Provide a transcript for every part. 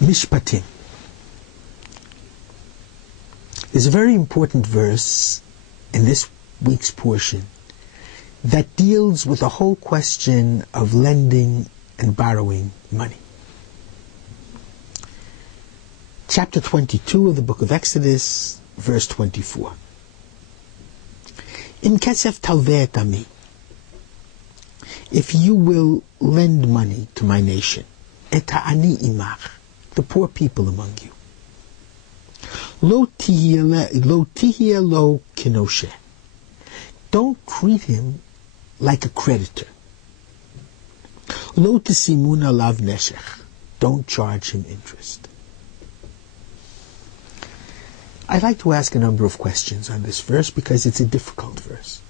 Mishpatim. There's a very important verse in this week's portion that deals with the whole question of lending and borrowing money. Chapter 22 of the book of Exodus, verse 24. In kesef talveh ami, if you will lend money to my nation, et ha'ani imach, the poor people among you, lo tihye lo kinoshe, don't treat him like a creditor. Lo tisimun alav neshech, don't charge him interest. I'd like to ask a number of questions on this verse because it's a difficult verse.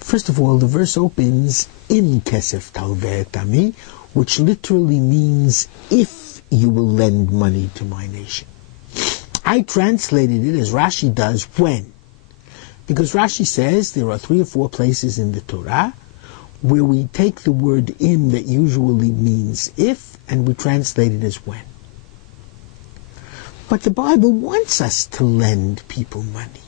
First of all, the verse opens in kesef talveh ami, which literally means if you will lend money to my nation. I translated it as Rashi does, when. Because Rashi says there are 3 or 4 places in the Torah where we take the word im that usually means if, and we translate it as when. But the Bible wants us to lend people money.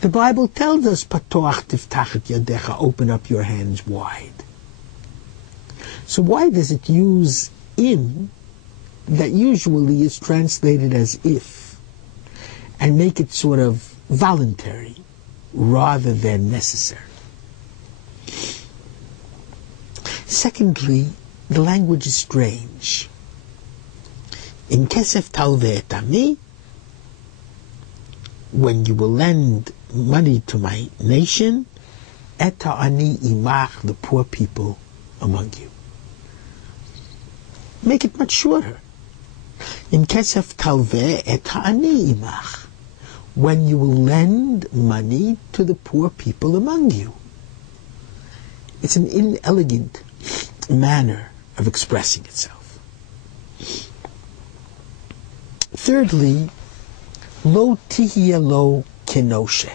The Bible tells us, Patoach tiftach et yadecha, open up your hands wide. So why does it use im that usually is translated as if, and make it sort of voluntary rather than necessary? Secondly, the language is strange. In kesef talveh ami, when you will lend money to my nation, et ha'ani imach, the poor people among you. Make it much shorter. In kesef talveh et ha'ani imach, when you will lend money to the poor people among you. It's an inelegant manner of expressing itself. Thirdly, lo tihye lo kenoshe.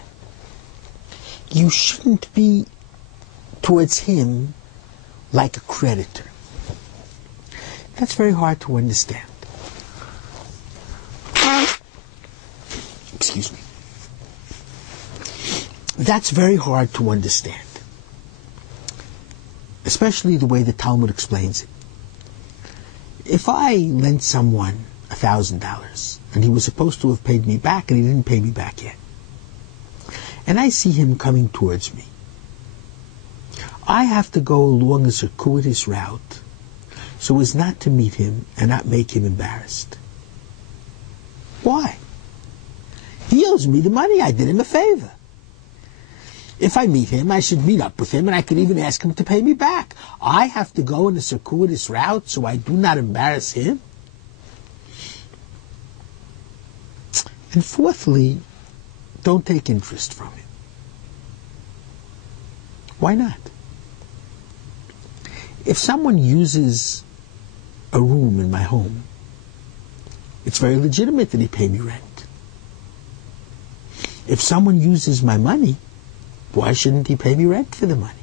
You shouldn't be towards him like a creditor. That's very hard to understand. Excuse me. That's very hard to understand. Especially the way the Talmud explains it. If I lent someone $1,000 and he was supposed to have paid me back and he didn't pay me back yet, and I see him coming towards me, I have to go along a circuitous route so as not to meet him and not make him embarrassed. Why? He owes me the money. I did him a favor. If I meet him, I should meet up with him, and I could even ask him to pay me back. I have to go in a circuitous route so I do not embarrass him. And fourthly, don't take interest from him. Why not? If someone uses a room in my home, it's very legitimate that he pay me rent. If someone uses my money, why shouldn't he pay me rent for the money?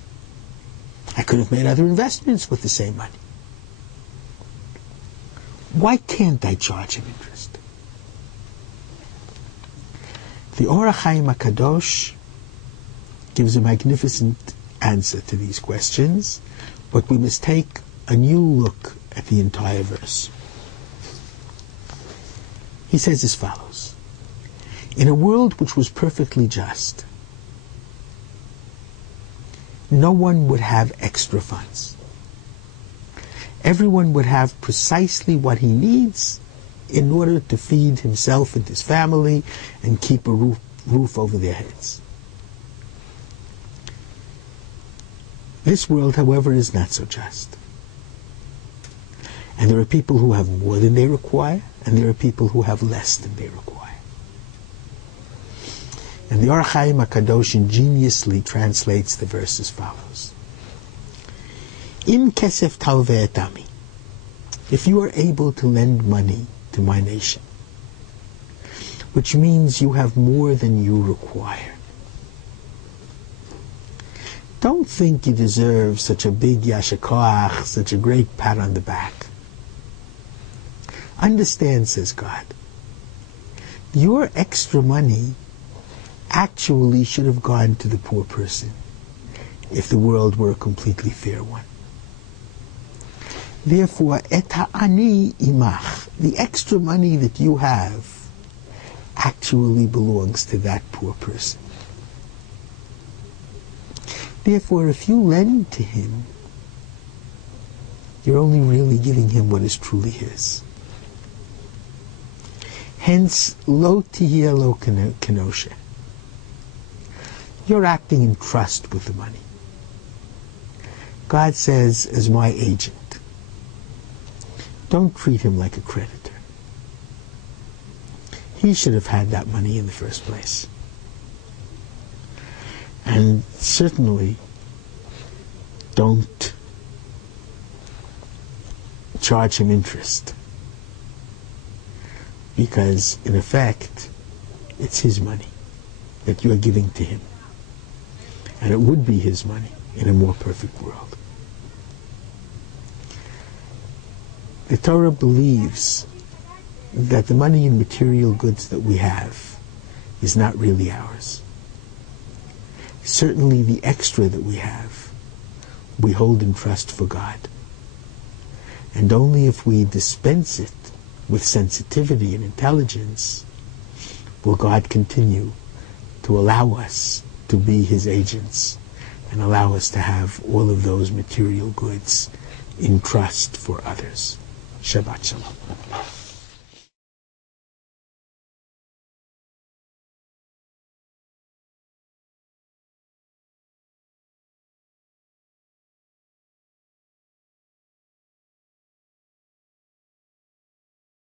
I could have made other investments with the same money. Why can't I charge him interest? The Or HaChaim HaKadosh gives a magnificent answer to these questions, but we must take a new look at the entire verse. He says as follows: in a world which was perfectly just, no one would have extra funds. Everyone would have precisely what he needs in order to feed himself and his family and keep a roof over their heads. This world, however, is not so just. And there are people who have more than they require, and there are people who have less than they require. And the Or HaChaim HaKadosh ingeniously translates the verse as follows: in kesef talveh ami, if you are able to lend money to my nation, which means you have more than you require, don't think you deserve such a big yasher koach, such a great pat on the back. Understand, says God, your extra money actually should have gone to the poor person if the world were a completely fair one. Therefore, et ha'ani imach, the extra money that you have actually belongs to that poor person. Therefore, if you lend to him, you're only really giving him what is truly his. Hence, lo tihya lo kenoshe. You're acting in trust with the money. God says, as my agent, don't treat him like a creditor. He should have had that money in the first place. And certainly, don't charge him interest. Because, in effect, it's his money that you are giving to him. And it would be his money in a more perfect world. The Torah believes that the money and material goods that we have is not really ours. Certainly the extra that we have, we hold in trust for God. And only if we dispense it with sensitivity and intelligence will God continue to allow us to be his agents and allow us to have all of those material goods in trust for others. Shabbat Shalom.